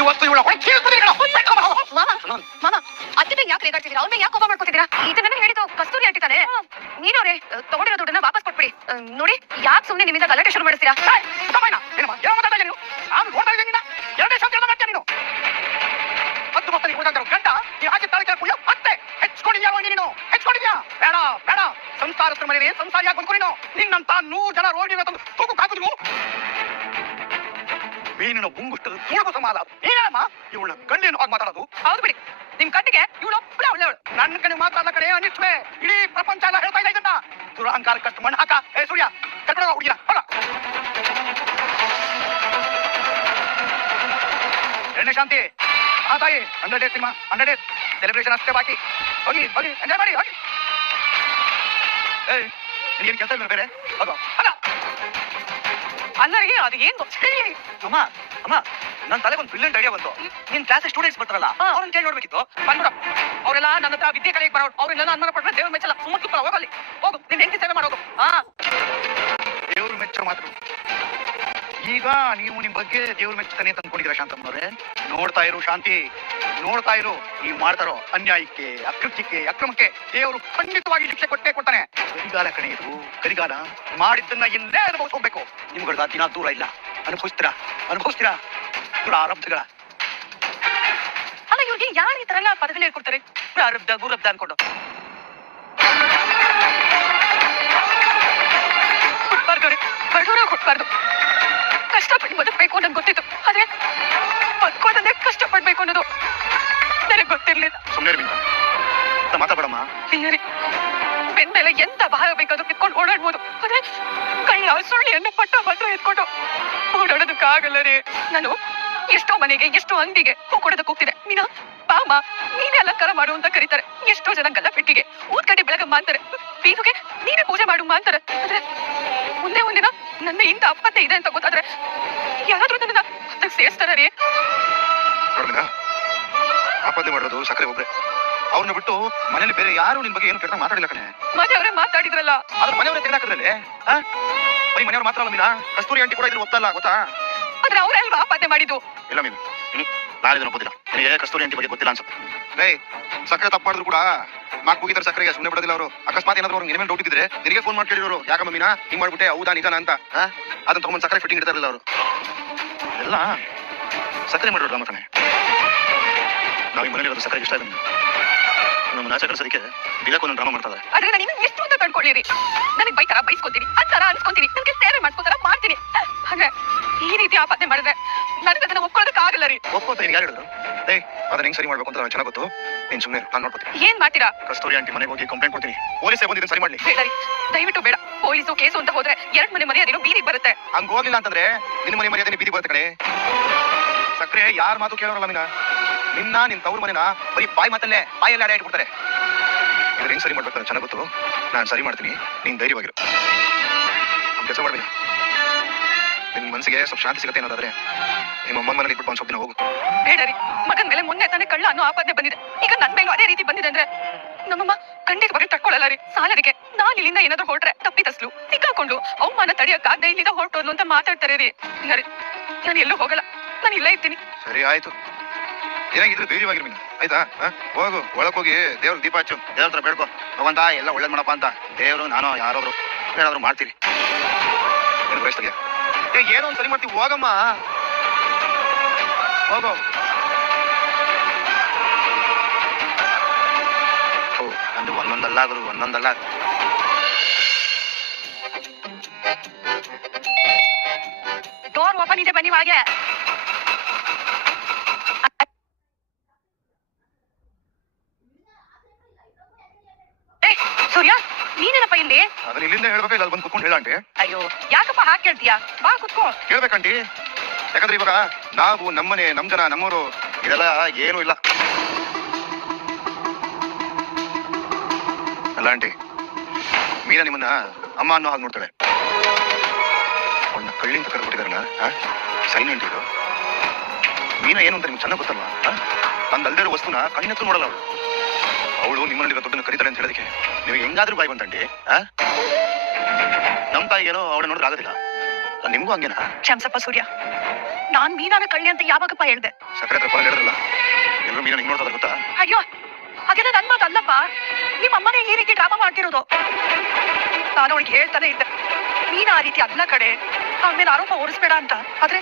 ಇವತ್ತು ಇವಳ ಮಾಮ ಅತ್ತೆ ಯಾಕೆ ರೇಗಾಡ್ತಿದ್ದೀರಾ? ಅವ್ನ ಯಾಕೆ ಕೋಪ ಮಾಡ್ಕೊತಿದ್ದೀರಾ? ಇದನ್ನ ಹೇಳಿದ್ದು ಕಸ್ತೂರಿ ಅಂಟಿದ್ದಾನೆ. ನೀನವ್ರೆ ತಗೊಂಡಿರೋ ದುಡ್ಡನ್ನ ವಾಪಸ್ ಕೊಟ್ಬಿಡಿ. ನೋಡಿ ಯಾಕೆ ಸುಮ್ಮನೆ ನಿಮ್ಮಿಂದ ಗಲಾಟೆ ಶುರು ಮಾಡಿಸ್ತೀರಾ? ಗಂಡ ನೀವು ಹಾಕಿ ತಾಳಿ ಕೇಳ್ಕೊಳ್ಳಿ ಮತ್ತೆ ಹೆಚ್ಕೊಂಡಿದ್ಯಾ ನೀನು ಹೆಚ್ಕೊಂಡಿದ್ಯಾ? ಬೇಡ ಬೇಡ, ಸಂಸಾರಸ್ಥರ ಮನೆಯಲ್ಲಿ ಸಂಸಾರಿಯಾಗಿ ಬಂದ್ಕೊಂಡು ನೀನು ನಿನ್ನಂತ 100 ಜನ ರೋಗಿ ತೂಗಕ್ಕೆ ಹಾಕಿದ್ವು. ಮೀನಿನ ಬುಂಗುಷ್ಟದ ತುಳುಗು ಸಮಾಲ ಏನಮ್ಮ ಇವಳ ಗಂಡೇನು ಹಾಗೆ ಮಾತಾಡೋದು? ಹೌದು ಬಿಡಿ, ನಿಮ್ ಕಣ್ಣಿಗೆ ಇವಳು ಒಳ್ಳೆವಳು. ನನ್ನ ಕಡೆ ಮಾತ್ರ ಅಲ್ಲ ಕಡೆ ಅನಿಷ್ಠೆ, ಇಡೀ ಪ್ರಪಂಚ ಎಲ್ಲ ಹೇಳ್ತಾ ಇಲ್ಲ ಇದನ್ನ. ದುರಹಂಕಾರಕ್ಕಷ್ಟು ಮಣ್ಣು ಹಾಕ. ಏ ಸೂರ್ಯ ಕರ್ಕೊಂಡು ಹುಡುಗಿನ ಹೋಗ. ಎಣ್ಣೆ ಶಾಂತಿ ತಾಯಿ 100 ಡೇಸ್ ಸಿನಿಮಾ 100 ಡೇಸ್ ಸೆಲೆಬ್ರೇಷನ್ ಅಷ್ಟೇ ಬಾಕಿ. ಹೋಗಿ ಹೋಗಿ ಎಂಜಾಯ್ ಮಾಡಿ ಹೋಗಿ. ಏಯ್ ನೀನ್ ಕೆಲಸ ಇಲ್ಲ ಬೇರೆ ಹೋಗೋ. ಅಲ್ಲರಿಗೆ ಅದು ಏನು ಅಮ್ಮ ಅಮ್ಮ ನನ್ನ ತಲೆಗೆ ಒಂದು ಬ್ರಿಲಿಯಂಟ್ ಐಡಿಯಾ ಬಂತು. ನಿನ್ ಕ್ಲಾಸ್ ಸ್ಟೂಡೆಂಟ್ಸ್ ಬರ್ತಾರಲ್ಲ ಅವ್ರನ್ನ ಕೇಳಿ ನೋಡ್ಬೇಕಿತ್ತು. ಬಂದ್ಬಿಡ, ಅವರೆಲ್ಲ ನನ್ನ ಹತ್ರ ವಿದ್ಯೆ ಕಲಿಯಕ್ಕೆ ಬರೋರು. ಅವ್ರೆಲ್ಲ ಅನುಮಾನ ಪಡ್ರೆ ದೇವ್ರ ಮೆಚ್ಚಲ್ಲ. ಸುಮ್ಮನೆ ಹೋಗಲ್ಲಿ ಹೋಗು, ನಿನ್ ಹೆಂಡತಿ ಸೇವೆ ಮಾಡೋಗು. ದೇವ್ರ ಮೆಚ್ಚೋ ಮಾತು. ಈಗ ನೀವು ನಿಮ್ ಬಗ್ಗೆ ದೇವ್ರ ಮೆಚ್ಚತಾನೆ ಅಂತ ಅನ್ಕೊಂಡಿದ್ದೀರಾ ಶಾಂತಮ್ಮನವ್ರೆ? ನೋಡ್ತಾ ಇರು ಶಾಂತಿ, ನೋಡ್ತಾ ಇರು. ನೀವು ಮಾಡ್ತಾರೋ ಅನ್ಯಾಯಕ್ಕೆ, ಅಕೃತ್ಯಕ್ಕೆ, ಅಕ್ರಮಕ್ಕೆ ದೇವರು ಖಂಡಿತವಾಗಿ ಶಿಕ್ಷೆ ಕೊಟ್ಟೇ ಕೊಡ್ತಾನೆ. ಕರಿಗಾಲ ಕಣೆ ಇದು, ಕರಿಗಾಲ. ಮಾಡಿದ್ದನ್ನ ಎಲ್ಲೇ ಅನುಭವಿಸ್ಕೋಬೇಕು. ನಿಮ್ಗಳ ದಿನ ದೂರ ಇಲ್ಲ. ಅನುಭವಿಸ್ತೀರಾ ಅನುಭವಿಸ್ತೀರಾ ಪ್ರಾರಬ್ಧಗಳ. ಅಲ್ಲ ಇವ್ರಿಗೆ ಯಾರು ಈ ತರ ಎಲ್ಲ ಪದಗಳು ಹೇಳ್ಕೊಡ್ತಾರೆ? ಪ್ರಾರಬ್ಧ ಗುರಬ್ಧ ಅನ್ಕೊಂಡು ಕೊಟ್ಬಾರ್ದು. ಕಷ್ಟಪಟ್ಟು ಬದುಕಬೇಕು ನಂಗೆ ಗೊತ್ತಿತ್ತು, ಆದ್ರೆ ಬದುಕೋದಂದ್ರೆ ಕಷ್ಟಪಡ್ಬೇಕು ಅನ್ನೋದು ನನಗೆ ಗೊತ್ತಿರ್ಲಿಲ್ಲ. ಸುಮ್ಮನೆ ಮಾತಾಡಮ್ಮ. ಬೆನ್ ಮೇಲೆ ಎಂತ ಭಾರ ಬೇಕಾದ್ರೂ ಕಿತ್ಕೊಂಡು ಓಡಾಡ್ಬೋದು, ಆದ್ರೆ ಕಳ್ಳ ಸುಳ್ಳಿಯನ್ನು ಪಟ್ಟ ಮಾತ್ರ ಎತ್ಕೊಂಡು ಓಡಾಡೋದಕ್ಕಾಗಲ್ಲ ರೀ. ನಾನು ಎಷ್ಟೋ ಮನೆಗೆ ಎಷ್ಟೋ ಅಂಗಡಿಗೆ ಹೂ ಕೊಡೋದಕ್ಕೆ ಹೋಗ್ತಿದೆ. ನೀನಾ ಬಾಮ ನೀನೇ ಅಲಂಕಾರ ಮಾಡು ಅಂತ ಕರೀತಾರೆ. ಎಷ್ಟೋ ಜನ ಗಲ್ಲಪೆಟ್ಟಿಗೆ ಊದ್ ಕಡೆ ಬೆಳಗಮ್ಮ ಅಂತಾರೆ. ಬೀರುಗೆ ನೀನೇ ಪೂಜೆ ಮಾಡುಮ್ಮ ಅಂತಾರೆ. ಆದ್ರೆ ಮುಂದೆ ಒಂದಿನ ನನ್ನ ಇಂಥ ಅಪ್ಪತ್ತೆ ಇದೆ ಅಂತ ಗೊತ್ತಾದ್ರೆ ಯಾರಾದ್ರೂ ನನ್ನ ಅದಕ್ಕೆ ಸೇರಿಸ್ತಾರ ರೀ. ಆಪಾದನೆ ಮಾಡೋದು ಸಕ್ಕರೆ ಒಬ್ರೆ. ಅವ್ರನ್ನ ಬಿಟ್ಟು ಮನೇಲಿ ಬೇರೆ ಯಾರು ನಿನ್ ಬಗ್ಗೆ ಏನು ಕೆಟ್ಟ ಮಾತಾಡಿಲ್ಲ ಕಣೆ. ಮನೆಯವರೇ ಮಾತಾಡಿದ್ರಲ್ಲ, ಅದ್ರ ಮನೆಯವರೇ ತೆಗೆದಾಕದ್ರಲ್ಲಿ ಬರೀ ಮನೆಯವ್ರು ಮಾತ್ರ ಅಲ್ಲ. ಕಸ್ತೂರಿ ಆಂಟಿ ಕೂಡ ಇದ್ರು ಗೊತ್ತಲ್ಲ, ಗೊತ್ತಾ? ಆದ್ರೆ ಅವ್ರಲ್ವಾ ಆಪಾದನೆ ಮಾಡಿದ್ದು? ಇಲ್ಲ ಮೀನು, ನಾನು ಇದನ್ನ ಒಪ್ಪೋದಿಲ್ಲ. ನಿನಗೆ ಕಸ್ತೂರಿ ಆಂಟಿ ಬಗ್ಗೆ ಗೊತ್ತಿಲ್ಲ ಅನ್ಸುತ್ತೆ. ಲೇ ಸಕ್ಕರೆ ತಪ್ಪು ಮಾಡಿದ್ರು ಕೂಡ ಮಾಕ್ ಮುಗಿತಾರೆ ಸಕ್ಕರೆಗೆ ಸುಮ್ಮನೆ ಬಿಡೋದಿಲ್ಲ ಅವರು. ಅಕಸ್ಮಾತ್ ಏನಾದ್ರು ಅವ್ರಿಗೆ ನಿನ್ನ ಡೌಟ್ ಇದ್ರೆ ನಿನಗೆ ಫೋನ್ ಮಾಡಿ ಕೇಳಿರೋರು, ಯಾಕಮ್ಮ ಮೀನಾ ಹಿಂಗ್ ಮಾಡ್ಬಿಟ್ಟೆ, ಹೌದಾ ನಿಜಾನ ಅಂತ. ಅದನ್ನ ತಗೊಂಡ್ ಸಕ್ಕರೆ ಫಿಟ್ಟಿಂಗ್ ಇಡ್ತಾರಲ್ಲ ಅವರು. ಎಲ್ಲ ಸಕ್ಕರೆ ಮಾಡಿರೋದು ನಮ್ಮ ಕಣೆ. ನಾವು ಈ ಮನೇಲಿ ಇರೋದು ಸಕ್ಕರೆ ಇಷ್ಟ ಇದೆ. ನಮ್ಮ ನಾಚ ಕಳಿಸೋದಕ್ಕೆ ದಿಗಕ್ಕೂ ಡ್ರಾಮಾ ಮಾಡ್ತಾರೆ. ಆದ್ರೆ ನಾನು ಇನ್ನೂ ಎಷ್ಟು ಅಂತ ತಂದ್ಕೊಳ್ಳಿರಿ. ನನಗೆ ಬೈತಾರ ಬೈಸ್ಕೊತೀನಿ, ಅಂತಾರ ಅನ್ಸ್ಕೊತೀನಿ, ನನಗೆ ಸೇವೆ ಮಾಡ್ಕೋತಾರ ಮಾಡ್ತೀನಿ. ಹಾಗೆ ಈ ರೀತಿ ಆಪಾದನೆ ಮಾಡಿದ್ರೆ ನನಗೆ ಅದನ್ನ ಒಪ್ಕೊಳ್ಳೋದಕ್ಕೆ ಆಗಲ್ಲ ರೀ. ಒಪ್ಪೋತ ಯಾರು ಹೇಳಿದ್ರು? ಏಯ್ ಅದನ್ನ ಹೆಂಗ್ ಸರಿ ಮಾಡ್ಬೇಕು ಅಂತ ನಾನು ಚೆನ್ನಾಗಿ ಗೊತ್ತು. ನೀನ್ ಸುಮ್ಮನೆ ನಾನು ನೋಡ್ಕೊತೀನಿ. ಏನ್ ಮಾಡ್ತೀರಾ? ಕಸ್ತೂರಿ ಆಂಟಿ ಮನೆಗೆ ಹೋಗಿ ಕಂಪ್ಲೇಂಟ್ ಕೊಡ್ತೀನಿ. ಪೊಲೀಸೇ ಬಂದಿದ್ದು ಸರಿ ಮಾಡ್ಲಿ. ಬೇಡ ರೀ, ದಯವಿಟ್ಟು ಬೇಡ. ಪೊಲೀಸು ಕೇಸು ಅಂತ ಹೋದ್ರೆ 2 ಮನೆ ಮರ್ಯಾದೆನೂ ಬೀದಿಗೆ ಬರುತ್ತೆ. ಹಂಗ ಹೋಗ್ಲಿಲ್ಲ ಅಂತಂದ್ರೆ ನಿನ್ನ ಮನೆ ಮರ್ಯಾದೆ ಬೀದಿಗೆ ಬರುತ್ತೆ ಕಡೆ. ಸಕ್ಕರೆ ಯಾರ ಮಾತು ಕೇಳೋರಲ್ಲ ಮೀನಾ. ನಿನ್ ತವ್ರ ಮನೆನ ಬರೀ ಬಾಯಲ್ಲಿ ಆಡ ಇಟ್ಬಿಡ್ತಾರೆ. ಇದ್ರ ಹೆಂಗ್ ಸರಿ ಮಾಡ್ಬೇಕು ಚೆನ್ನಾಗಿ ಗೊತ್ತು. ನಾನು ಸರಿ ಮಾಡ್ತೀನಿ, ನೀನ್ ಧೈರ್ಯವಾಗಿರು. ಕೆಲಸ ಮಾಡ್ಬೇಡ. ನಿನ್ ಮನಸ್ಸಿಗೆ ಸ್ವಲ್ಪ ಶಾಂತಿ ಸಿಗುತ್ತೆ ಅನ್ನೋದಾದ್ರೆ ನಿಮ್ಮ ಅಮ್ಮನ ಮನೇಲಿ ಇಟ್ಬಿಟ್ಟು ಒಂದು ಸ್ವಲ್ಪ ದಿನ ಹೋಗು. ಬೇಡ ರೀ, ಮಗನ ಮೇಲೆ ಮೊನ್ನೆ ತಾನೇ ಕಳ್ಳ ಅನ್ನೋ ಆಪಾದನೆ ಬಂದಿದೆ. ಈಗ ನನ್ನ ಮೇಲೂ ಅದೇ ರೀತಿ ಬಂದಿದೆ ಅಂದ್ರೆ ನಮ್ಮಮ್ಮ ಖಂಡಿತವಾಗಿ ತಡ್ಕೊಳ್ಳಲ್ಲ ರೀ. ಸಾಲರಿಗೆ ನಾನು ಇಲ್ಲಿಂದ ಏನಾದ್ರು ಹೊರಟ್ರೆ ತಪ್ಪಿತಸ್ಲು ಸಿಕ್ಕಾಕೊಂಡು ಅವಮಾನ ತಡೆಯಕ್ಕಾಗದೆ ಇಲ್ಲಿಂದ ಹೊರಟೋದು ಅಂತ ಮಾತಾಡ್ತಾರೆ ರೀ. ನಾನು ಎಲ್ಲೂ ಹೋಗಲ್ಲ, ನಾನು ಇಲ್ಲೇ ಇರ್ತೀನಿ. ಸರಿ ಆಯ್ತು, ಏನಾಗಿದ್ರು ಧೈರ್ಯವಾಗಿರು ಮೀನು, ಆಯ್ತಾ? ಹೋಗು, ಒಳಕ್ ಹೋಗಿ ದೇವ್ರ ದೀಪ ಹಚ್ಚು, ದೇವ್ರ ಹತ್ರ ಬೇಡ್ಕೊ, ಭಗವಂತ ಎಲ್ಲ ಒಳ್ಳೇದ್ ಮಾಡಪ್ಪ ಅಂತ. ದೇವ್ರು ನಾನು ಯಾರಾದ್ರು ಏನಾದ್ರು ಮಾಡ್ತೀರಿ. ಏನು ಬಯಸ್ತಾಗ ಏನೋ ಒಂದು ಸರಿ ಮಾಡ್ತೀವಿ. ಹೋಗಮ್ಮ ಹೋಗೋ. ಅಂದ್ರೆ ಒಂದೊಂದಲ್ಲ ಆಗುದು, ಒಂದೊಂದಲ್ಲ. ಡೋರ್ ಓಪನ್ ಇದೆ, ಬನ್ನಿ ಹಾಗೆ. ಸೂರ್ಯ ನೀನೇನಪ್ಪ ಇಲ್ಲಿ? ಅದನ್ನ ಇಲ್ಲಿಂದ ಹೇಳ್ಬೇಕು, ಇಲ್ಲ ಬಂದು ಕುತ್ಕೊಂಡು ಹೇಳಂಟಿ. ಅಯ್ಯೋ ಯಾಕಪ್ಪ ಹಾಗೆ ಕೇಳ್ತೀಯಾ? ಬಾ ಕುತ್ಕೋ. ಹೇಳ್ಬೇಕಂಟಿ, ಯಾಕಂದ್ರೆ ಇವಾಗ ನಾವು ನಮ್ಮನೆ ನಮ್ ಜನ ನಮ್ಮವರು ಇದೆಲ್ಲ ಏನೂ ಇಲ್ಲ ಅಲ್ಲ ಆಂಟಿ. ಮೀನಾ ನಿಮ್ಮನ್ನ ಅಮ್ಮ ಅನ್ನೋ ಹಾಗೆ ನೋಡ್ತಾಳೆ. ಅವಳನ್ನ ಕಳ್ಳಿಂತ ಕರ್ಬಿಟ್ಟಿದಾರಲ್ಲ, ಸೈನ್ ಆಂಟಿ ಇದು. ಮೀನಾ ಏನು ಅಂತ ನಿಮ್ಗೆ ಚೆನ್ನಾಗಿ ಗೊತ್ತಲ್ವಾ? ತಂದಲ್ದೇ ಇರೋ ವಸ್ತುನ ಕಣ್ಣೆತ್ತು ನೋಡಲ್ಲ ಅವಳು. ಅವಳು ನಿಮ್ಮಲ್ಲಿರೋ ದುಡ್ಡನ್ನು ಕರೀತಾಳೆ ಅಂತ ಹೇಳೋದಕ್ಕೆ ನೀವು ಹೆಂಗಾದ್ರೂ ಬಾಯಿ ಬಂತಂಡಿ. ನಮ್ಮ ತಾಯಿ ಏನೋ ಅವಳ ನೋಡಿದ್ರೆ ಆಗೋದಿಲ್ಲ, ನಿಮ್ಗೂ ಹಂಗೇನಾ? ಕ್ಷಮಿಸಪ್ಪ ಸೂರ್ಯ, ನಾನ್ ಮೀನಾನ ಕಳ್ಳಿ ಅಂತ ಯಾವಾಗಪ್ಪ ಹೇಳ್ದೆ? ಸಕ್ಕರೆ ಹತ್ರ ಫೋನ್ ಹೇಳಿದ್ರಲ್ಲ, ಎಲ್ಲರೂ ಮೀನ ಹಿಂಗ್ ನೋಡ್ತಾರೆ ಗೊತ್ತಾ? ಅಯ್ಯೋ, ಅದೆಲ್ಲ ನನ್ ಮಾತಲ್ಲಪ್ಪ. ನಿಮ್ಮ ಅಮ್ಮನೇ ಈ ರೀತಿ ಡ್ರಾಮಾ ಮಾಡ್ತಿರೋದು. ನಾನು ಅವಳಿಗೆ ಹೇಳ್ತಾನೆ ಇದ್ದೆ, ಮೀನ ಆ ರೀತಿ ಅಲ್ಲ ಕಡೆ, ಅವಳ ಮೇಲೆ ಆರೋಪ ಹೊರಿಸ್ಬೇಡ ಅಂತ. ಆದ್ರೆ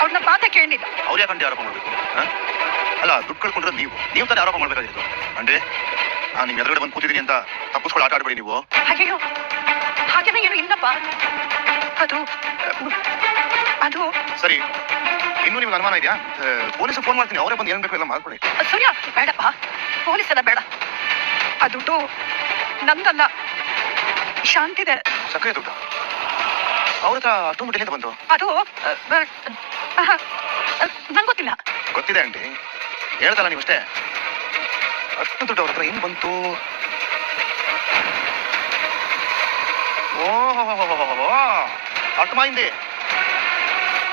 ಅವ್ಳನ್ನ ಮಾತೇ ಕೇಳಲಿಲ್ಲ. ಅವ್ರು ಯಾಕಂటే ಆರೋಪ ಮಾಡ್ಬೇಕು? ಅಲ್ಲ, ದುಡ್ಡು ಕಳ್ಕೊಂಡ್ರೆ ನೀವು ತಾನೇ ಆರೋಪ ಮಾಡ್ಬೇಕಾಗಿತ್ತು. ಅಂದ್ರೆ ನಾನು ನಿಮ್ ಎದುರುಗಡೆ ಬಂದು ಕೂತಿದ್ದೀನಿ ಅಂತ ತಪ್ಪಿಸ್ಕೊಂಡು ಆಟ ಆಡ್ಬೇಡಿ ನೀವು. ಹಾಗೇನು ಹಾಗೇನೋ ಏನು ಇಲ್ಲಪ್ಪ. ಅದು ಅದು ಸರಿ, ಇನ್ನೂ ನಿಮ್ಗೆ ಅನುಮಾನ ಇದೆಯಾ? ಪೊಲೀಸ್ ಫೋನ್ ಮಾಡ್ತೀನಿ, ಅವರೇ ಬಂದು ಏನ್ ಬೇಕು ಎಲ್ಲ ಮಾಡ್ಕೊಳ್ಳಿ. ಸೂರ್ಯ, ಬೇಡಪ್ಪ, ಪೊಲೀಸ್ ಎಲ್ಲ ಬೇಡ. ಆ ದುಡ್ಡು ನಮ್ದಲ್ಲ, ಶಾಂತಿದೆ. ಸಕ್ಕರೆ ದುಡ್ಡು ಅವ್ರ ಹತ್ರ ಅಷ್ಟು ಮುಟ್ಟಿಲಿಂದ ಬಂತು? ಅದು ನಂಗೆ ಗೊತ್ತಿಲ್ಲ. ಗೊತ್ತಿದೆ ಆಂಟಿ, ಹೇಳ್ತಲ್ಲ ನೀವಷ್ಟೇ. ಅಷ್ಟು ದುಡ್ಡು ಅವ್ರ ಹತ್ರ ಹೆಂಗ್ ಬಂತು? ಓಹೋ, ಅರ್ಥಮಾಯಿಂದೆ.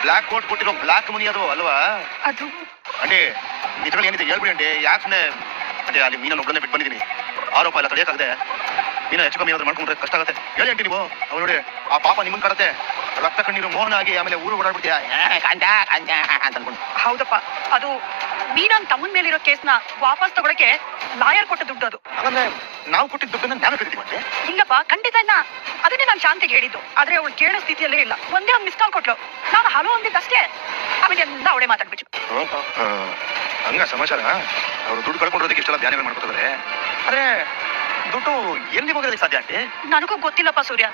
ಬ್ಲಾಕ್ ಕೋಟ್ ಕೊಟ್ಟಿರೋ ಬ್ಲಾಕ್ ಮನಿ ಅದು ಅಲ್ವಾ? ಅದು ಅಂಡಿ ಇದ್ರಲ್ಲಿ ಏನಿದೆ ಹೇಳ್ಬಿಡಿ ಅಂಡಿ. ಯಾಕೆ ಅಂದ್ರೆ ಅಲ್ಲಿ ಮೀನನ್ನು ಒಬ್ಬನೇ ಬಿಟ್ಟು ಬಂದಿದ್ದೀನಿ, ಆರೋಪ ಎಲ್ಲ ತಡೆಯಕ್ಕಾಗದೆ. ಮೀನ ಹೆಚ್ಚು ಕಮ್ಮಿ ಏನಾದ್ರು ಮಾಡ್ಕೊಂಡ್ರೆ ಕಷ್ಟ ಆಗುತ್ತೆ. ಹೇಳಿ ಅಂಟಿ ನೀವು. ಅವ್ರು ನೋಡಿ, ಆ ಪಾಪ ನಿಮ್ಮನ್ ಕಾಡತ್ತೆ, ರಕ್ತ ಕಣ್ಣೀರು ಮೋಹನ ಆಗಿ ಆಮೇಲೆ ಊರು ಓಡಾಡ್ಬಿಡ್ತೀಯಾ ಅಂತ ಅನ್ಕೊಂಡು. ಹೌದಪ್ಪ, ಅದು ಮೀನನ್ ತಮ್ಮನ್ ಮೇಲಿರೋ ಕೇಸ್ನ ವಾಪಸ್ ತಗೊಳಕ್ಕೆ ಲಾಯರ್ ಕೊಟ್ಟ ದುಡ್ಡು ಅದು. ಹಾಗಂದ್ರೆ ನಾವು ಕೊಟ್ಟಿದ್ದ ದುಡ್ಡನ್ನ ನಾವೇ ಕರಿತೀವಂತೆ? ಇಲ್ಲಪ್ಪ, ಖಂಡಿತ ಇಲ್ಲ. ಅದನ್ನೇ ನಾನು ಶಾಂತಿಗೆ ಹೇಳಿದ್ದು. ಆದ್ರೆ ಅವಳು ಕೇಳೋ ಸ್ಥಿತಿಯಲ್ಲೇ ಇಲ್ಲ. ಒಂದೇ ಒಂದು ಮಿಸ್ ಕಾಲ್ ಕೊಟ್ಲು, ನಾನು ಹಲೋ ಅಂದಿದ್ದಷ್ಟೇ. ಆಮೇಲೆ ಎಲ್ಲ ಅವಳೇ ಮಾತಾಡ್ಬಿಟ್ಟು. ಹಂಗ ಸಮಾಚಾರ. ಅವ್ರು ದುಡ್ಡು ಕಳ್ಕೊಂಡಿರೋದಕ್ಕೆ ಇಷ್ಟೆಲ್ಲ ಧ್ಯಾನ ಮಾಡ್ಕೊತಾರೆ. ಅರೆ, ದುಡ್ಡು ಎಲ್ಲಿ ಹೋಗೋದಕ್ಕೆ ಸಾಧ್ಯ ಆಂಟಿ? ನನಗೂ ಗೊತ್ತಿಲ್ಲಪ್ಪ ಸೂರ್ಯ.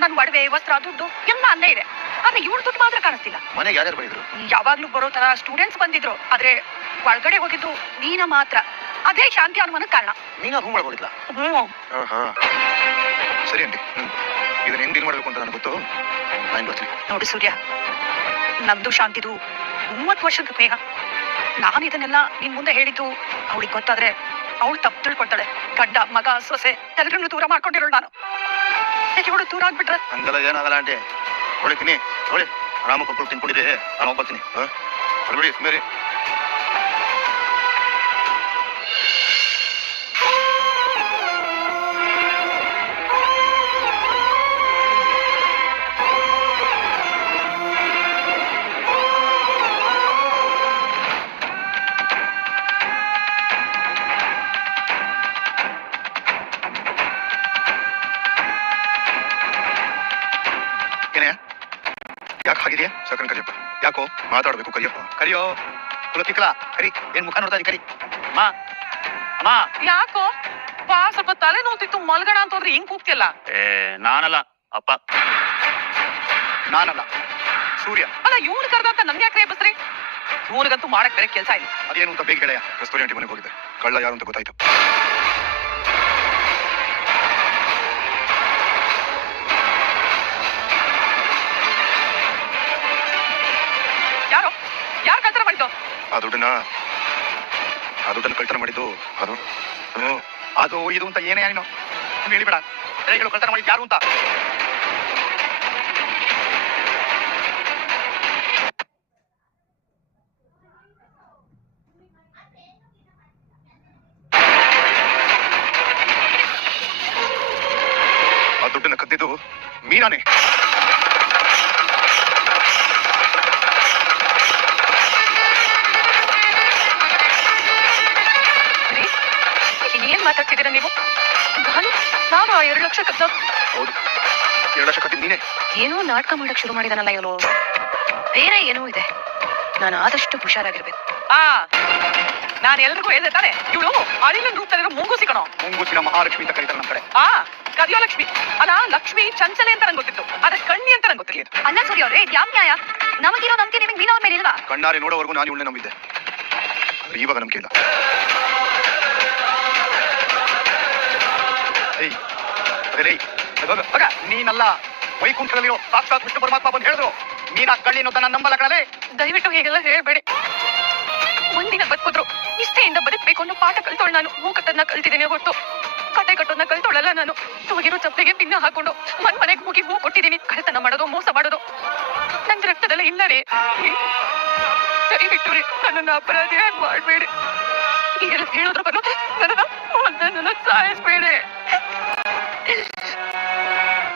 ನನ್ ಒಡವೆ, ವಸ್ತ್ರ, ದುಡ್ಡು ಎಲ್ಲ ಅಲ್ಲೇ ಇದೆ. ಆದ್ರೆ ಇವಳು ದುಡ್ಡು ಮಾತ್ರ ಕಾಣಿಸ್ತಿಲ್ಲ. ಮನೆಗೆ ಯಾರ್ಯಾರು ಬಂದಿದ್ರು? ಯಾವಾಗ್ಲೂ ಬರೋ ತರ ಸ್ಟೂಡೆಂಟ್ಸ್ ಬಂದಿದ್ರು. ಆದ್ರೆ ಒಳಗಡೆ ಹೋಗಿದ್ದು ನೀನ ಮಾತ್ರ. ಅದೇ ಶಾಂತಿ ಅನುಮಾನಕ್ಕೆ ಕಾರಣ. ನೀನು ರೂಮ್ ಒಳಗೋಗಿದ್ಲ? ಸರಿ ಆಂಟಿ, ಇದನ್ನ ಹೆಂಗ್ ಡೀಲ್ ಮಾಡ್ಬೇಕು ಅಂತ ನನಗೆ ಗೊತ್ತು. ನಾನು ಬರ್ತೀನಿ. ನೋಡಿ ಸೂರ್ಯ, ನಮ್ದು ಶಾಂತಿದು 30 ವರ್ಷದ ಸ್ನೇಹ. ನಾನು ಇದನ್ನೆಲ್ಲ ನಿನ್ ಮುಂದೆ ಹೇಳಿದ್ದು ಅವಳಿಗೆ ಗೊತ್ತಾದ್ರೆ ಅವಳು ತಪ್ಪು ತಿಳ್ಕೊಳ್ತಾಳೆ. ಗಂಡ, ಮಗ, ಸೊಸೆ ಎಲ್ಲರನ್ನು ದೂರ ಮಾಡ್ಕೊಂಡಿರೋಳು ನಾನು. ಇವಳು ದೂರ ಆಗ್ಬಿಟ್ರೆ? ಹಂಗೆಲ್ಲ ಏನಾಗಲ್ಲ ಆಂಟಿ. ಹೊಳಿತೀನಿ ಹೊಳಿ, ಆರಾಮ ಕೊಟ್ಟು ತಿನ್ಕೊಂಡಿದೆ. ನಾನು ಹೋಗ್ಬರ್ತೀನಿ. ಹೊರಬಿಡಿ ಮೇರಿ. ಯಾಕೆ ಹಾಗಿದೆಯಾ? ಸಕನ್ ಕರಿಯಪ್ಪ. ಯಾಕೋ ಮಾತಾಡ್ಬೇಕು? ಕರಿಯಪ್ಪ, ಕರಿಯೋ. ತಿಕ್ಕಲ ಕರಿ. ಏನ್ ಮುಖ ನೋಡ್ತಾ ಕರಿ. ಅಮ್ಮ, ಅಮ್ಮ. ಯಾಕೋ ಬಾ, ಸ್ವಲ್ಪ ತಲೆ ನೋವ್ತಿತ್ತು, ಮಲ್ಗಣ ಅಂತ ಹೋದ್ರೆ ಹಿಂಗ್ ಕೂಗ್ತಿಯಲ್ಲ? ನಾನಲ್ಲ ಅಪ್ಪ. ನಾನಲ್ಲ, ಸೂರ್ಯ. ಅಲ್ಲ, ಇವ್ನು ಕರ್ದಂತ ನನ್ಗೆ ಯಾಕೆ ರೇಪಿಸ್ರಿ? ಇವನಿಗಂತೂ ಮಾಡಕ್ ಬೇರೆ ಕೆಲಸ ಇಲ್ಲ. ಅದೇನು ಅಂತ ಬೇಗ ಗೆಳೆಯ. ಕಸ್ತೂರಿ ಆಂಟಿ ಮನೆಗೆ ಹೋಗಿದ್ದೆ, ಕಳ್ಳ ಯಾರು ಅಂತ ಗೊತ್ತಾಯ್ತು. ಯಾರು ಕಳ್ತನ ಮಾಡಿದ್ದು? ಆ ದುಡ್ಡನ್ನ ಕಳ್ತನ ಮಾಡಿದ್ದು ಅದು ಇದು ಅಂತ ಏನೇ ನೀನು ಹೇಳಿಬೇಡ. ಹೇಳು, ಕಳ್ತನ ಮಾಡಿದ್ದು ಯಾರು ಅಂತ. ಆ ದುಡ್ಡನ್ನ ಕದ್ದಿದ್ದು ಮೀನಾನೇ. ಏನ್ ಮಾತಾಡ್ತಿದ್ದೀರಾ ನೀವು? ನಾನು 2 ಲಕ್ಷ ಕದ್ದ. ಹೌದು, 2 ಲಕ್ಷ ಕದ್ದಿದ್ದು ನೀನೇ. ಏನೋ ನಾಟಕ ಮಾಡಕ್ ಶುರು ಮಾಡಿದಾನಲ್ಲ ಇವನು. ಬೇರೆ ಏನೋ ಇದೆ. ನಾನು ಆದಷ್ಟು ಹುಷಾರಾಗಿರ್ಬೇಕು. ನಾನು ಎಲ್ರಿಗೂ ಹೇಳ್ದೆ ತಾನೆ, ಇವಳು ಅಳಿನ ರೂಪದಲ್ಲಿರೋ ಮುಂಗೂಸಿ ಕಣೋ. ಮುಂಗೂಸಿನ ಮಹಾಲಕ್ಷ್ಮಿ ಅಂತ ಕರೀತಾರೆ ನಮ್ಮ ಕಡೆ. ಕದಿಯೋ ಲಕ್ಷ್ಮಿ ಅಲ್ಲ. ಲಕ್ಷ್ಮಿ ಚಂಚಲೆ ಅಂತ ನಂಗೆ ಗೊತ್ತಿತ್ತು, ಆದ್ರೆ ಕಣ್ಣಿ ಅಂತ ನಂಗೆ ಗೊತ್ತಿರ್ಲಿಲ್ಲ. ಅಲ್ಲ ಸರಿ ಅವ್ರೆ, ಯಾವ ನ್ಯಾಯ? ನಮಗಿರೋ ನಂಬಿಕೆ ನಿಮಗೆ ಮೀನವ್ರ ಮೇಲೆ ಇಲ್ವಾ? ಕಣ್ಣಾರೆ ನೋಡೋವರೆಗೂ ನಾನು ಇವಳನ್ನೇ ನಂಬಿದ್ದೆ, ಆದ್ರೆ ಇವಾಗ ನಂಬಿಕೆ ಇಲ್ಲ. ನೀನಲ್ಲ, ವೈಕುಂಠದಲ್ಲಿರೋ ಸಾಕ್ಷಾತ್ ವಿಷ್ಣು ಪರಮಾತ್ಮ ಬಂದು ಹೇಳಿದ್ರು ನೀನ್ ಆ ಕಳ್ಳಿ ಅನ್ನೋದನ್ನ ನಂಬಲ್ಲ ಕಣಲೆ. ದಯವಿಟ್ಟು ಹೀಗೆಲ್ಲ ಹೇಳ್ಬೇಡಿ. ಒಂದಿನ ಬದುಕಿದ್ರು ಇಷ್ಟೆಯಿಂದ ಬದುಕಬೇಕು ಅನ್ನೋ ಪಾಠ ಕಲ್ತೋಳು ನಾನು. ಮೂಕಟ್ಟನ್ನ ಕಲ್ತಿದ್ದೀನಿ ಹೊರತು ಕತೆ ಕಟ್ಟೋದನ್ನ ಕಲ್ತೋಳಲ್ಲ ನಾನು. ಹೋಗಿರೋ ಚಪ್ಪಲಿಗೆ ಪಿನ್ನ ಹಾಕೊಂಡು ಮನೆಗೆ ಹೋಗಿ ಹೂ ಕೊಟ್ಟಿದ್ದೀನಿ. ಕಳ್ತನ ಮಾಡೋದು, ಮೋಸ ಮಾಡೋದು ನನ್ ರಕ್ತದಲ್ಲ ಇಲ್ಲ ರೀ. ದಯವಿಟ್ಟು ರೀ, ನನ್ನನ್ನು ಅಪರಾಧಿ ಮಾಡ್ಬೇಡಿ. ಹೀಗೆಲ್ಲ ಹೇಳಿದ್ರು ಬರೋದು ನನ್ನ ಸಾಯಿಸ್ಬೇಡಿ.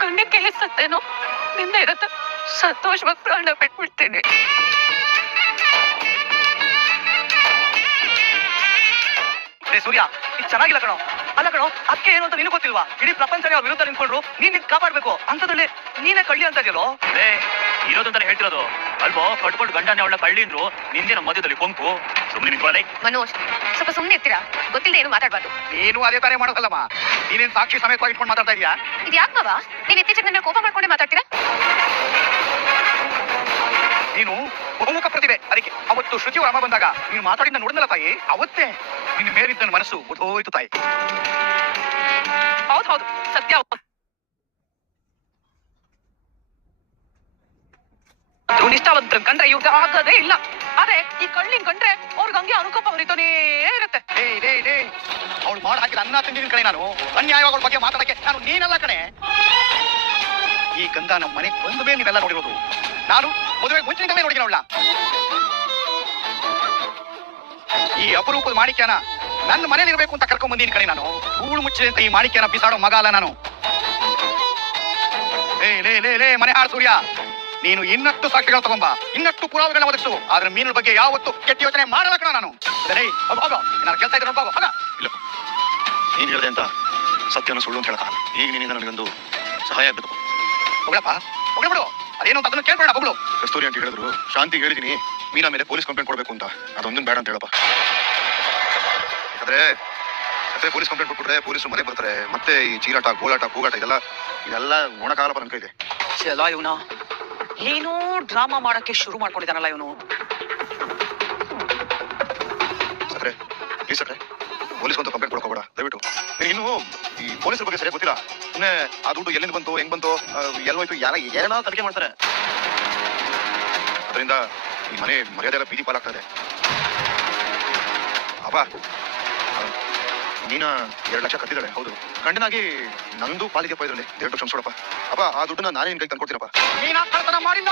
ಕಣ್ಣಿಗೆ ಸತ್ತೇನೋ ನಿಂದ ಇರತ್ತ ಸಂತೋಷವಾಗಿ ಪ್ರಾಣ ಬಿಟ್ಬಿಡ್ತೇನೆ. ಸೂರ್ಯ ಇದು ಚೆನ್ನಾಗಿಲ್ಲ ಕಣೋ. ಅಲ್ಲ ಕಣೋ, ಅದಕ್ಕೆ ಏನು ಅಂತ ನಿನಗೆ ಗೊತ್ತಿಲ್ವಾ? ಇಡೀ ಪ್ರಪಂಚನೇ ಅವ್ರ ವಿರುದ್ಧ ನಿಂತ್ಕೊಂಡ್ರು, ನೀನ್ ಕಾಪಾಡ್ಬೇಕು ಅಂತದ್ರಲ್ಲಿ ನೀನೇ ಕಳ್ಳಿ ಅಂತ ಇದೆಯೋ? ಇರೋದಂತಾನೆ ಹೇಳ್ತಿರೋದು ಅಲ್ವೋ. ಕಟ್ಕೊಂಡು ಗಂಡನೇ ಅವಳ ಕಳ್ಳಿ ಅಂದ್ರು, ನಿಂದೆ ನಮ್ಮ ಮಧ್ಯದಲ್ಲಿ ಕೊಂಕು. ಸುಮ್ಮನೆ ನಿಂತ್ಕೊಳ್ಳಿ. ಮನೋಜ್, ಸ್ವಲ್ಪ ಸುಮ್ಮನೆ ಇರ್ತೀರಾ? ಗೊತ್ತಿಲ್ಲದೆ ಏನು ಮಾತಾಡ್ಬಾರ್ದು. ನೀನು ಅದೇ ತಾನೇ ಮಾಡೋದಲ್ಲಮ್ಮ. ನೀನೇನ್ ಸಾಕ್ಷಿ ಸಮೇತವಾಗಿ ಇಟ್ಕೊಂಡು ಮಾತಾಡ್ತಾ ಇದೀಯಾ? ಇದು ಯಾಕೆ ಮಾವ? ನೀನ್ ಇತ್ತೀಚೆಗೆ ನನ್ನ ಕೋಪ ಮಾಡ್ಕೊಂಡೆ ಮಾತಾಡ್ತೀರಾ? ನೀನು ಬಹುಮುಖ ಪ್ರತಿಭೆ. ಅದಕ್ಕೆ ಅವತ್ತು ಶ್ರುತಿ ಅಮ್ಮ ಬಂದಾಗ ನೀನು ಮಾತಾಡಿದ ನೋಡಿದ್ನಲ್ಲ ತಾಯಿ, ಅವತ್ತೇ ನಿನ್ನ ಮೇಲಿದ್ದ ನನ್ನ ಮನಸ್ಸು ಹೋಯ್ತು ತಾಯಿ. ಹೌದು ಹೌದು, ಸತ್ಯ. ನಿಷ್ಠಾವಂತರ ಕಂಡ್ರೆ ಇವ್ಗ ಆಗದೇ ಇಲ್ಲ. ಆದ್ರೆ ಈ ಕಳ್ಳಿನ್ ಕಂಡ್ರೆ ಅವ್ರಿಗೆ ಹಂಗೆ ಅನುಕಂಪ ಹೊರಿತಾನೇ ಇರುತ್ತೆ. ಅವಳು ಮಾಡಿ ಹಾಕಿದ ಅನ್ನ ತಿಂದಿನ ಕಣೆ ನಾನು. ಅನ್ಯಾಯವಾಗಿ ಅವಳ ಬಗ್ಗೆ ಮಾತಾಡಕ್ಕೆ ನಾನು ನೀನಲ್ಲ ಕಣೆ. ಈ ಗಂಧ ನಮ್ಮ ಮನೆಗೆ ಬಂದ ಮೇಲೆ ನೀವೆಲ್ಲ ನೋಡಿರೋದು. ನಾನು ಮದುವೆ ಮುಂಚಿನಿಂದಲೇ ನೋಡಿದ್ದೀನಿ ಅವಳ. ಈ ಅಪರೂಪದ ಮಾಣಿಕ್ಯನ ನನ್ನ ಮನೇಲಿ ಇರಬೇಕು ಅಂತ ಕರ್ಕೊಂಡ್ ಬಂದೀನಿ ಕಣೆ ನಾನು. ಧೂಳು ಮುಚ್ಚಿ ಅಂತ ಈ ಮಾಣಿಕ್ಯನ ಬಿಸಾಡೋ ಮಗ ಅಲ್ಲ ನಾನು. ಲೇ ಮನೆ ಹಾಳು ಸೂರ್ಯ, ನೀನು ಇನ್ನಷ್ಟು ಸಾಕ್ಷಿಗಳು ತಗೊಂಬ, ಇನ್ನಷ್ಟು ಪುರಾವೆಗಳನ್ನ ಒದಗಿಸು. ಆದ್ರೆ ಮೀನುಗಳ ಬಗ್ಗೆ ಯಾವತ್ತು ಕೆಟ್ಟ ಯೋಚನೆ ಮಾಡಲ್ಲ ಕಣ ನಾನು. ಸರಿ ಹೋಗೋ, ನಾನು ಕೆಲಸ ಇದ್ರೆ ನೋಡ್ಕೋ ಹೋಗ. ಇಲ್ಲ, ನೀನ್ ಹೇಳಿದೆ ಅಂತ ಸತ್ಯನ ಸುಳ್ಳು ಅಂತ ಹೇಳಕ್ಕಾಗಲ್ಲ. ಈಗ ನಿನ್ನಿಂದ ನನಗೊಂದು ಸಹಾಯ ಆಗ್ಬೇಕು. ಹೋಗ್ಲಪ್ಪ, ಹೋಗ್ಬಿಡು. ಅದೇನು ಅಂತ ಅದನ್ನು ಕೇಳ್ಬೇಡ, ಹೋಗ್ಲು. ಕಸ್ತೂರಿ ಅಂತ ಹೇಳಿದ್ರು, ಶಾಂತಿ ಹೇಳಿದೀನಿ ಮೀನಾ ಮೇಲೆ ಪೊಲೀಸ್ ಕಂಪ್ಲೇಂಟ್ ಕೊಡ್ಬೇಕು ಅಂತ. ಅದೊಂದನ್ನು ಬೇಡ ಅಂತ ಹೇಳಪ್ಪ. ಯಾಕಂದ್ರೆ ಪೊಲೀಸ್ ಕಂಪ್ಲೇಂಟ್ ಕೊಟ್ಬಿಟ್ರೆ ಪೊಲೀಸರು ಮನೆ ಬರ್ತಾರೆ. ಮತ್ತೆ ಈ ಚೀರಾಟ, ಗೋಳಾಟ, ಕೂಗಾಟ ಇದೆಲ್ಲ ನೋಡಕ್ಕಾಗಲ್ಲಪ್ಪ ನನ್ನ ಕೈಗೆ. ಚಲೋ ಇವನು ಏನೋ ಡ್ರಾಮಾ ಮಾಡಕ್ಕೆ ಶುರು ಮಾಡ್ಕೊಂಡಿದ್ದಾನಲ್ಲ ಇವನು. ಸಕ್ರೆ, ಪ್ಲೀಸ್ ಸಕ್ರೆ, ಪೊಲೀಸ್ ಅಂತ ಕಂಪ್ಲೇಂಟ್ ಕೊಡಕೋಬೇಡ ದಯವಿಟ್ಟು. ಇನ್ನು ಈ ಪೊಲೀಸರ ಬಗ್ಗೆ ಸರಿಯಾಗಿ ಗೊತ್ತಿಲ್ಲ. ಸುಮ್ಮನೆ ಆ ದುಡ್ಡು ಎಲ್ಲಿಂದ ಬಂತು, ಹೆಂಗ್ ಬಂತು, ಎಲ್ಲೋಯ್ತು, ಏನೋ ತನಿಖೆ ಮಾಡ್ತಾರೆ. ಅದರಿಂದ ಈ ಮನೆ ಮರ್ಯಾದೆ ಎಲ್ಲ ಬೀದಿ ಪಾಲಾಗ್ತದೆ. ಅಪ್ಪ, ನೀನ 2 ಲಕ್ಷ ಕಟ್ಟಿದ್ದಾಳೆ, ಹೌದು. ಗಂಡನಾಗಿ ನಂದು ಪಾಲಿಗೆಪ್ಪ ಇದ್ರಲ್ಲಿ. ದಯವಿಟ್ಟು ಕ್ಷಮಿಸೋಡಪ್ಪ. ಅಪ್ಪ, ಆ ದುಡ್ಡನ್ನ ನಾನೇ ನಿನ್ ಕೈ ತಂದ್ಕೊಡ್ತೀನಪ್ಪ. ಕಳ್ತನ ಮಾಡಿಲ್ಲ,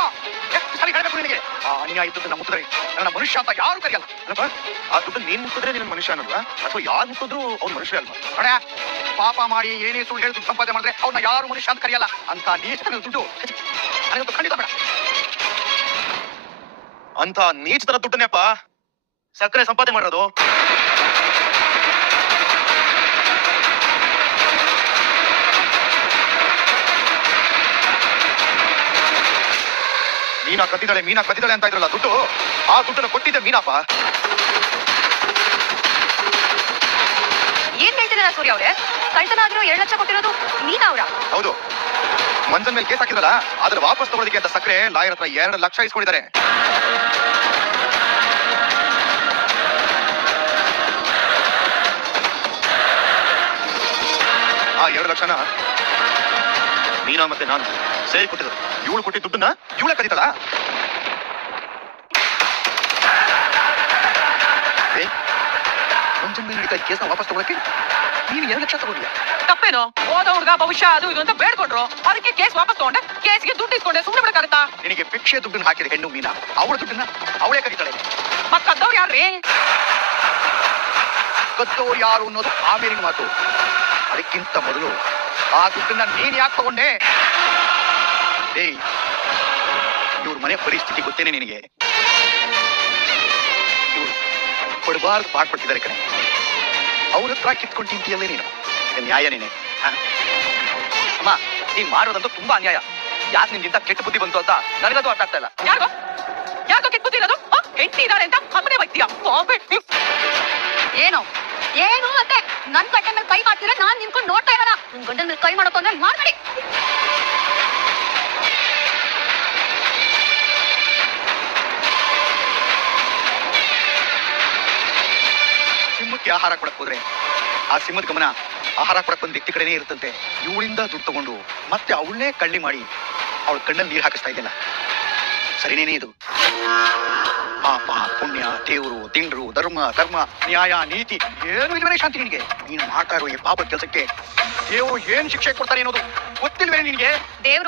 ಎಷ್ಟು ಸರಿ ಹೇಳ್ಬೇಕು ನಿನಗೆ. ಅನ್ಯಾಯ ಇದ್ದದ್ದು ನಮ್ಮ ಮುಟ್ಟಿದ್ರೆ ನನ್ನ ಮನುಷ್ಯ ಅಂತ ಯಾರು ಕರೆಯಲ್ಲ. ಅಲ್ಲಪ್ಪ, ಆ ದುಡ್ಡು ನೀನ್ ಮುಟ್ಟಿದ್ರೆ ನಿನ್ನ ಮನುಷ್ಯ ಅನ್ನಲ್ವಾ? ಅಥವಾ ಯಾರು ಮುಟ್ಟಿದ್ರು ಅವ್ನು ಮನುಷ್ಯ ಅಲ್ವಾ? ನೋಡ್ಯಾ, ಪಾಪ ಮಾಡಿ ಏನೇ ಸುಳ್ಳು ಹೇಳಿ ದುಡ್ಡು ಸಂಪಾದನೆ ಮಾಡಿದ್ರೆ ಅವ್ರನ್ನ ಯಾರು ಮನುಷ್ಯ ಅಂತ ಕರೆಯಲ್ಲ. ಅಂತ ನೀಚ ದುಡ್ಡು ನನಗಂತೂ ಖಂಡಿತ ಬೇಡ. ಅಂತ ನೀಚ ತರ ದುಡ್ಡನ್ನೆಪ್ಪ ಸಕ್ಕರೆ ಸಂಪಾದನೆ ಮಾಡೋದು. ಮೀನಾ ಕತ್ತಿದ್ದಾಳೆ ಅಂತ ಇದ್ರಲ್ಲ ದುಡ್ಡು, ಆ ದುಡ್ಡನ್ನು ಕೊಟ್ಟಿದ್ದೆ ಮೀನಪ್ಪ. ಏನ್ ಹೇಳ್ತಿದಾರ ಸೂರ್ಯ ಅವ್ರೆ? ಕಳ್ತನ ಆಗಿರೋ 2 ಲಕ್ಷ ಕೊಟ್ಟಿರೋದು ನೀನಾ ಅವ್ರ? ಹೌದು. ಮಂಜನ್ ಮೇಲೆ ಕೇಸ್ ಹಾಕಿದ್ರಲ್ಲ, ಆದ್ರೆ ವಾಪಸ್ ತಗೊಳ್ಳೋದಕ್ಕೆ ಅಂತ ಸಕ್ಕರೆ ಲಾಯರ್ ಹತ್ರ 2 ಲಕ್ಷ ಇಸ್ಕೊಂಡಿದ್ದಾರೆ. ಆ 2 ಲಕ್ಷನ ಮೀನಾ ಮತ್ತೆ ನಾನು ಸೇರಿ ಕೊಟ್ಟಿದ್ರು. ಇವಳು ಕೊಟ್ಟಿದ್ದ ದುಡ್ಡನ್ನ ಇವಳೆ ಕರೀತಾಳ. ಮಂಜನ್ ಮೇಲೆ ನಡೀತಾ ಕೇಸ್ನ ವಾಪಸ್ ತಗೊಳಕ್ಕೆ ನೀನು 2 ಲಕ್ಷ ತಗೊಂಡಿಲ್ಲ. ತಪ್ಪೇನೋ? ಹೋದ ಹುಡುಗ ಭವಿಷ್ಯ ಅದು ಇದು ಅಂತ ಬೇಡ್ಕೊಂಡ್ರು, ಅದಕ್ಕೆ ಕೇಸ್ ವಾಪಸ್ ತಗೊಂಡೆ. ಕೇಸ್ಗೆ ದುಡ್ಡು ಇಸ್ಕೊಂಡೆ, ಸುಮ್ಮನೆ ಬಿಡಕ್ಕಾಗತ್ತಾ? ನಿನಗೆ ಭಿಕ್ಷೆ ದುಡ್ಡನ್ನು ಹಾಕಿದ ಹೆಣ್ಣು ಮೀನಾ, ಅವಳ ದುಡ್ಡನ್ನ ಅವಳೇ ಕರೀತಾಳೆ. ಮತ್ ಕದ್ದವ್ರು ಯಾರ್ರಿ? ಕದ್ದೋರು ಯಾರು ಅನ್ನೋದು ಆಮೇಲಿನ ಮಾತು. ಅದಕ್ಕಿಂತ ಮೊದಲು ಆ ದುಡ್ಡನ್ನ ನೀನ್ ಯಾಕೆ ತಗೊಂಡೆ? ಇವ್ರ ಮನೆ ಪರಿಸ್ಥಿತಿ ಗೊತ್ತೇನೆ ನಿನಗೆ. ಇವ್ರು ಕೊಡಬಾರ್ದು ಪಾಡ್ಪಡ್ತಿದ್ದಾರೆ ಕಣೆ. ಅವ್ರ ಹತ್ರ ಕಿತ್ಕೊಂಡು ತಿಂತೀಯಲ್ಲೇ ನೀನು. ನ್ಯಾಯ ನೀನೆ. ಅಮ್ಮ, ನೀನ್ ಮಾಡೋದಂತೂ ತುಂಬಾ ಅನ್ಯಾಯ. ಯಾಕೆ ನಿನ್ಗಿಂತ ಕೆಟ್ಟ ಬುದ್ಧಿ ಬಂತು ಅಂತ ನನಗದು ಅರ್ಥ ಆಗ್ತಾ ಇಲ್ಲ. ಯಾಕೋ ಕೆಟ್ಟ ಬುದ್ಧಿ ಇರೋದು? ಹೆಂಡತಿ ಇದಾರೆ ಅಂತ ಅಮ್ಮನೆ ಬೈತೀಯ? ಏನು ಏನು ಅಂತೆ? ನನ್ ಗಂಡನ ಮೇಲೆ ಕೈ ಮಾಡ್ತೀರ, ನಾನ್ ನಿಂತ್ಕೊಂಡು ನೋಡ್ತಾ ಇರೋಣ. ನಿನ್ ಗಂಡನ ಮೇಲೆ ಕೈ ಮಾಡೋಕೆ ಅಂದ್ರೆ ಮಾಡ್ಬೇಡಿ. ಸಿಂಹಕ್ಕೆ ಆಹಾರ ಕೊಡಕ್ ಹೋದ್ರೆ ಆ ಸಿಂಹದ ಗಮನ ಆಹಾರ ಕೊಡಕ್ ಬಂದ ವ್ಯಕ್ತಿ ಕಡೆನೇ ಇರುತ್ತಂತೆ. ಇವಳಿಂದ ದುಡ್ಡು ತಗೊಂಡು ಮತ್ತೆ ಅವಳನ್ನೇ ಕಳ್ಳಿ ಮಾಡಿ ಅವಳ ಕಣ್ಣಲ್ಲಿ ನೀರು ಹಾಕಿಸ್ತಾ ಇದೆಯಲ್ಲ, ಸರಿನೇನೆ ಇದು? ಪಾಪ ಪುಣ್ಯ, ದೇವರು, ದಿಂಡ್ರು, ಧರ್ಮ, ನ್ಯಾಯ, ನೀತಿ ಏನು ಇಲ್ವೇ ಶಾಂತಿ ನಿನಗೆ? ನೀನು ಮಾಡ್ತಾ ಇರೋ ಈ ಪಾಪದ ಕೆಲಸಕ್ಕೆ ದೇವರು ಏನ್ ಶಿಕ್ಷೆ ಕೊಡ್ತಾರೆ ಅನ್ನೋದು ಗೊತ್ತಿಲ್ವೇ ನಿನಗೆ? ದೇವ್ರು